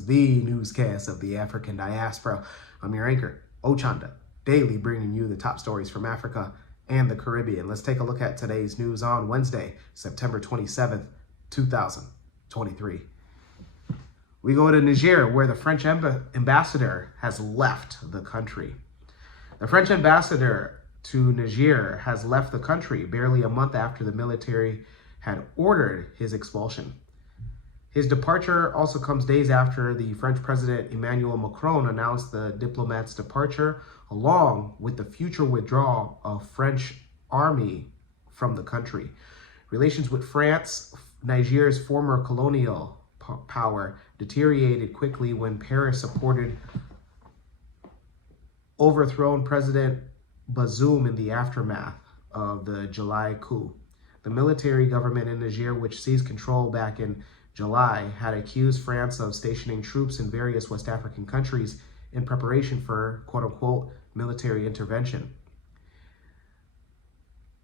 News, the newscast of the African diaspora. I'm your anchor, Ochanda, daily bringing you the top stories from Africa and the Caribbean. Let's take a look at today's news on Wednesday, September 27th, 2023. We go to Niger, where the French ambassador has left the country. The French ambassador to Niger has left the country barely a month after the military had ordered his expulsion. His departure also comes days after the French President Emmanuel Macron announced the diplomat's departure, along with the future withdrawal of French army from the country. Relations with France, Niger's former colonial power, deteriorated quickly when Paris supported overthrown President Bazoum in the aftermath of the July coup. The military government in Niger, which seized control back in July, had accused France of stationing troops in various West African countries in preparation for quote-unquote military intervention.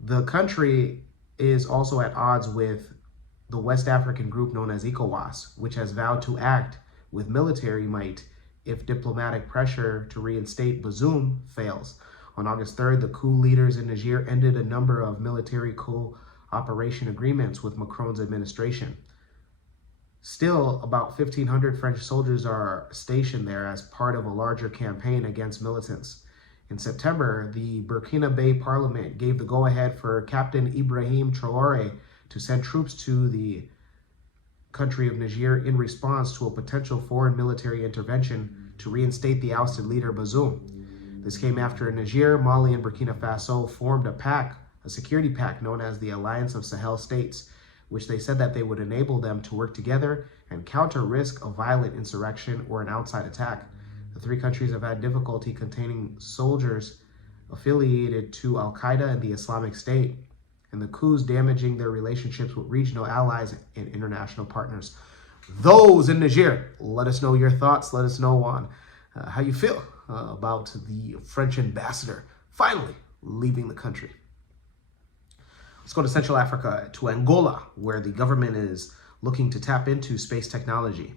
The country is also at odds with the West African group known as ECOWAS, which has vowed to act with military might if diplomatic pressure to reinstate Bazoum fails. On August 3rd, the coup leaders in Niger ended a number of military cooperation agreements with Macron's administration. Still, about 1,500 French soldiers are stationed there as part of a larger campaign against militants. In September, the Burkina Faso parliament gave the go-ahead for Captain Ibrahim Traoré to send troops to the country of Niger in response to a potential foreign military intervention to reinstate the ousted leader Bazoum. This came after Niger, Mali, and Burkina Faso formed a security pact known as the Alliance of Sahel States, which they said that they would enable them to work together and counter risk of violent insurrection or an outside attack. The three countries have had difficulty containing soldiers affiliated to Al-Qaeda and the Islamic State, and the coups damaging their relationships with regional allies and international partners. Those in Niger, let us know your thoughts. Let us know on how you feel about the French ambassador finally leaving the country. Let's go to Central Africa, to Angola, where the government is looking to tap into space technology.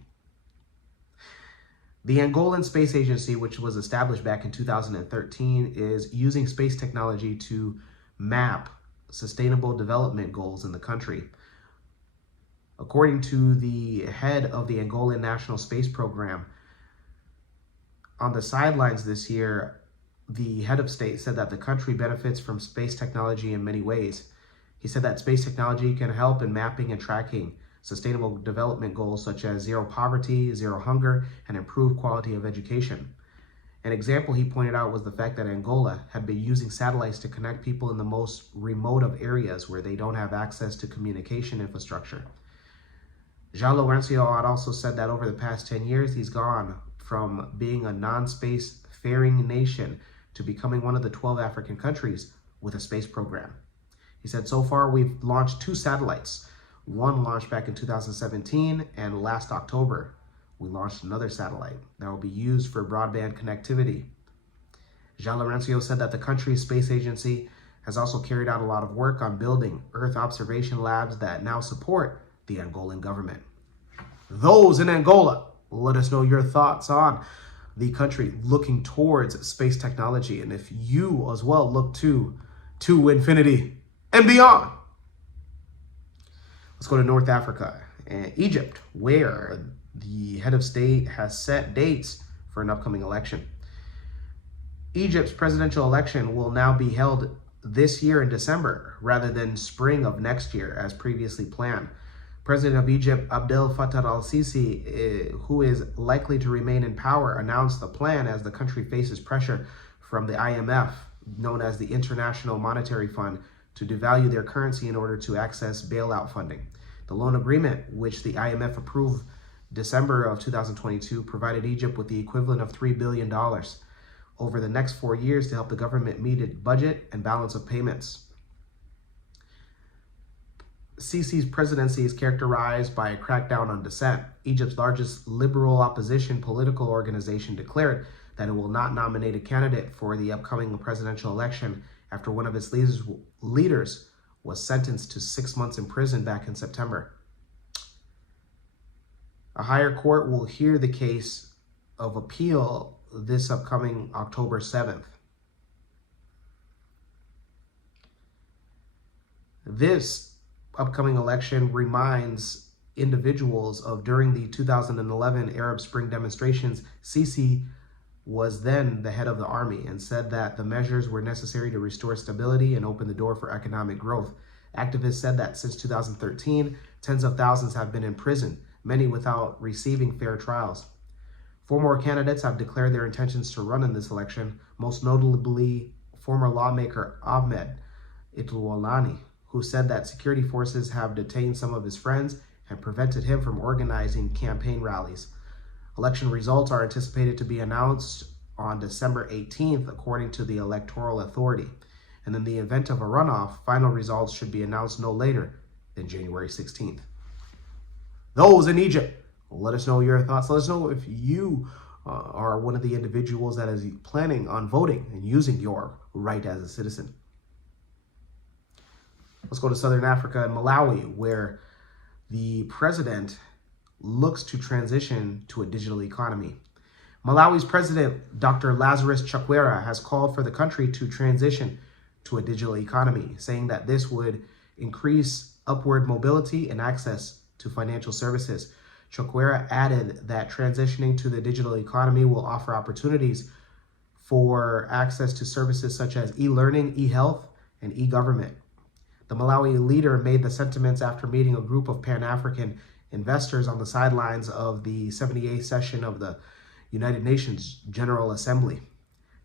The Angolan Space Agency, which was established back in 2013, is using space technology to map sustainable development goals in the country. According to the head of the Angolan National Space Program, on the sidelines this year, the head of state said that the country benefits from space technology in many ways. He said that space technology can help in mapping and tracking sustainable development goals such as zero poverty, zero hunger, and improved quality of education. An example he pointed out was the fact that Angola had been using satellites to connect people in the most remote of areas where they don't have access to communication infrastructure. Jean Laurencio had also said that over the past 10 years, he's gone from being a non-space faring nation to becoming one of the 12 African countries with a space program. He said, so far we've launched 2 satellites. One launched back in 2017, and last October, we launched another satellite that will be used for broadband connectivity. Jean Laurencio said that the country's space agency has also carried out a lot of work on building Earth observation labs that now support the Angolan government. Those in Angola, let us know your thoughts on the country looking towards space technology, and if you as well look to infinity and beyond. Let's go to North Africa and Egypt, where the head of state has set dates for an upcoming election. Egypt's presidential election will now be held this year in December rather than spring of next year as previously planned. President of Egypt, Abdel Fattah al-Sisi, who is likely to remain in power, announced the plan as the country faces pressure from the IMF, known as the International Monetary Fund, to devalue their currency in order to access bailout funding. The loan agreement, which the IMF approved December of 2022, provided Egypt with the equivalent of $3 billion over the next 4 years to help the government meet its budget and balance of payments. Sisi's presidency is characterized by a crackdown on dissent. Egypt's largest liberal opposition political organization declared that it will not nominate a candidate for the upcoming presidential election after one of its leaders was sentenced to 6 months in prison back in September. A higher court will hear the case of appeal this upcoming October 7th. This upcoming election reminds individuals of during the 2011 Arab Spring demonstrations. Sisi was then the head of the army and said that the measures were necessary to restore stability and open the door for economic growth. Activists said that since 2013, tens of thousands have been imprisoned, many without receiving fair trials. 4 more candidates have declared their intentions to run in this election, most notably former lawmaker Ahmed Itulwalani, who said that security forces have detained some of his friends and prevented him from organizing campaign rallies. Election results are anticipated to be announced on December 18th, according to the Electoral Authority. And in the event of a runoff, final results should be announced no later than January 16th. Those in Egypt, let us know your thoughts. Let us know if you are one of the individuals that is planning on voting and using your right as a citizen. Let's go to Southern Africa and Malawi, where the president looks to transition to a digital economy. Malawi's president, Dr. Lazarus Chakwera, has called for the country to transition to a digital economy, saying that this would increase upward mobility and access to financial services. Chakwera added that transitioning to the digital economy will offer opportunities for access to services such as e-learning, e-health, and e-government. The Malawi leader made the sentiments after meeting a group of Pan-African investors on the sidelines of the 78th session of the United Nations General Assembly.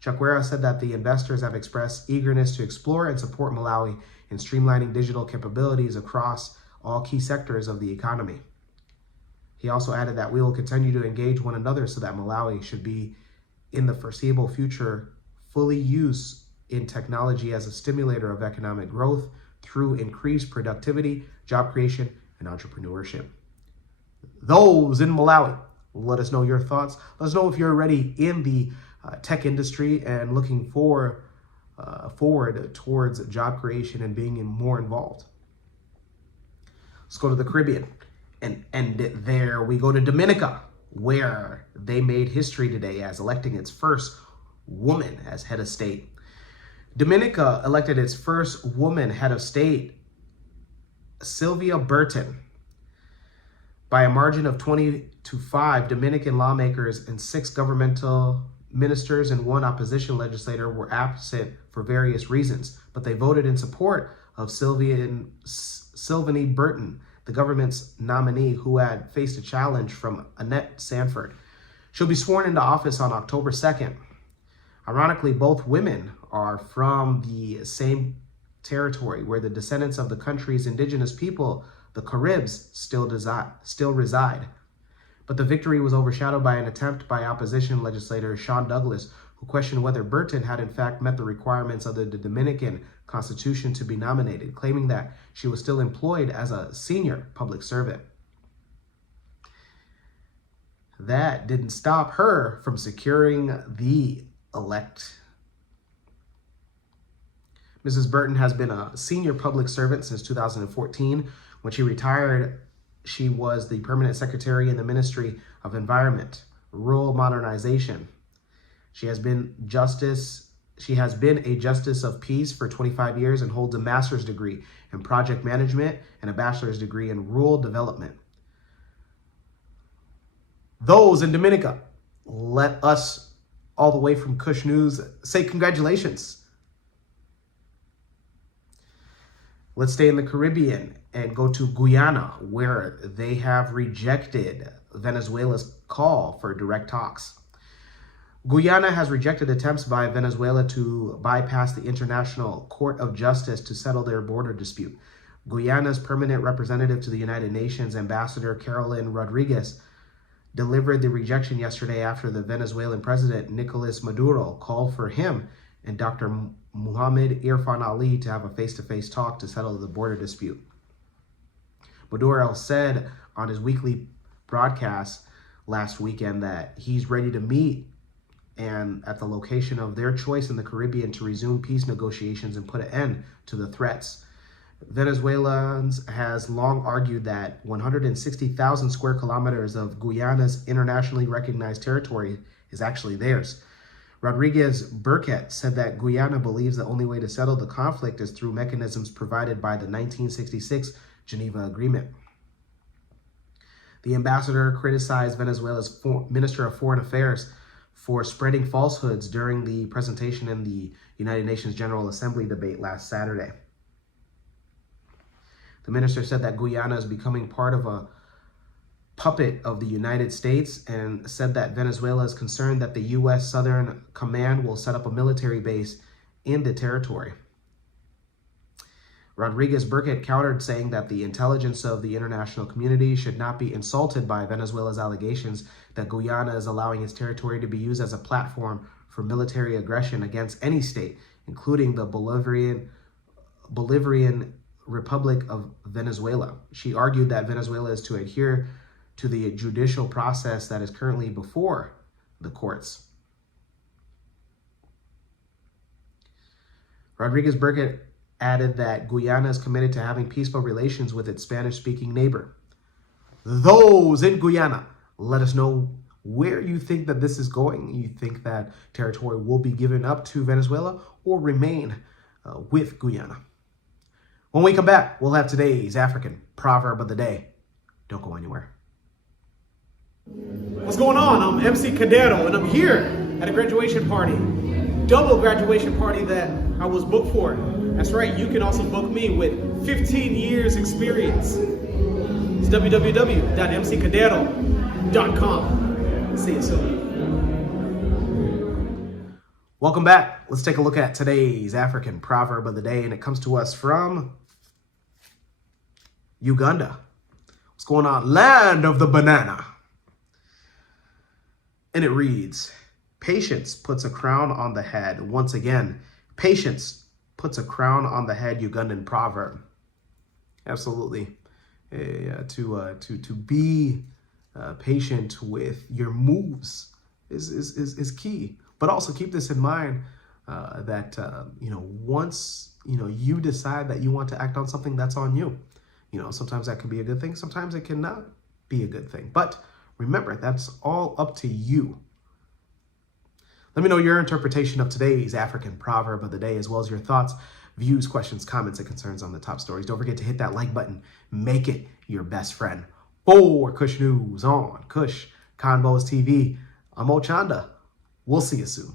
Chakwera said that the investors have expressed eagerness to explore and support Malawi in streamlining digital capabilities across all key sectors of the economy. He also added that we will continue to engage one another so that Malawi should be, in the foreseeable future, fully used in technology as a stimulator of economic growth through increased productivity, job creation, and entrepreneurship. Those in Malawi, let us know your thoughts. Let us know if you're already in the tech industry and looking forward towards job creation and being more involved. Let's go to the Caribbean and end it there. We go to Dominica, where they made history today as electing its first woman as head of state. Dominica elected its first woman head of state, Sylvia Burton. By a margin of 20-5, Dominican lawmakers and 6 governmental ministers and 1 opposition legislator were absent for various reasons, but they voted in support of Sylvanie Burton, the government's nominee, who had faced a challenge from Annette Sanford. She'll be sworn into office on October 2nd. Ironically, both women are from the same territory where the descendants of the country's indigenous people, the Caribs, still reside. But the victory was overshadowed by an attempt by opposition legislator Sean Douglas, who questioned whether Burton had in fact met the requirements of the Dominican Constitution to be nominated, claiming that she was still employed as a senior public servant. That didn't stop her from securing the elect. Mrs. Burton has been a senior public servant since 2014. When she retired, she was the permanent secretary in the Ministry of Environment, Rural Modernization. She has been a justice of peace for 25 years and holds a master's degree in project management and a bachelor's degree in rural development. Those in Dominica, let us, all the way from Kush News, say congratulations. Let's stay in the Caribbean and go to Guyana, where they have rejected Venezuela's call for direct talks. Guyana has rejected attempts by Venezuela to bypass the International Court of Justice to settle their border dispute. Guyana's permanent representative to the United Nations, Ambassador Carolyn Rodriguez, delivered the rejection yesterday after the Venezuelan president, Nicolas Maduro, called for him and Dr. Muhammad Irfan Ali to have a face-to-face talk to settle the border dispute. Maduro said on his weekly broadcast last weekend that he's ready to meet and at the location of their choice in the Caribbean to resume peace negotiations and put an end to the threats. Venezuelans has long argued that 160,000 square kilometers of Guyana's internationally recognized territory is actually theirs. Rodriguez Burkett said that Guyana believes the only way to settle the conflict is through mechanisms provided by the 1966 Geneva Agreement. The ambassador criticized Venezuela's Minister of Foreign Affairs for spreading falsehoods during the presentation in the United Nations General Assembly debate last Saturday. The minister said that Guyana is becoming part of a puppet of the United States and said that Venezuela is concerned that the U.S. Southern Command will set up a military base in the territory. Rodriguez Burkett countered, saying that the intelligence of the international community should not be insulted by Venezuela's allegations that Guyana is allowing its territory to be used as a platform for military aggression against any state, including the Bolivarian Republic of Venezuela. She argued that Venezuela is to adhere to the judicial process that is currently before the courts. Rodriguez Burkett added that Guyana is committed to having peaceful relations with its Spanish-speaking neighbor. Those in Guyana, let us know where you think that this is going. You think that territory will be given up to Venezuela or remain with Guyana? When we come back, we'll have today's African Proverb of the Day. Don't go anywhere. What's going on? I'm MC Cadero, and I'm here at a graduation party. Double graduation party that I was booked for. That's right, you can also book me with 15 years experience. It's www.mccadero.com. See you soon. Welcome back. Let's take a look at today's African Proverb of the Day, and it comes to us from Uganda. What's going on? Land of the banana. And it reads, patience puts a crown on the head. Once again, patience puts a crown on the head. Ugandan proverb. Absolutely. To be patient with your moves is key. But also keep this in mind that once you decide that you want to act on something, that's on you. Sometimes that can be a good thing. Sometimes it cannot be a good thing. But remember, that's all up to you. Let me know your interpretation of today's African Proverb of the Day, as well as your thoughts, views, questions, comments, and concerns on the top stories. Don't forget to hit that like button. Make it your best friend. For Kush News on Kush Convos TV, I'm Ochanda. We'll see you soon.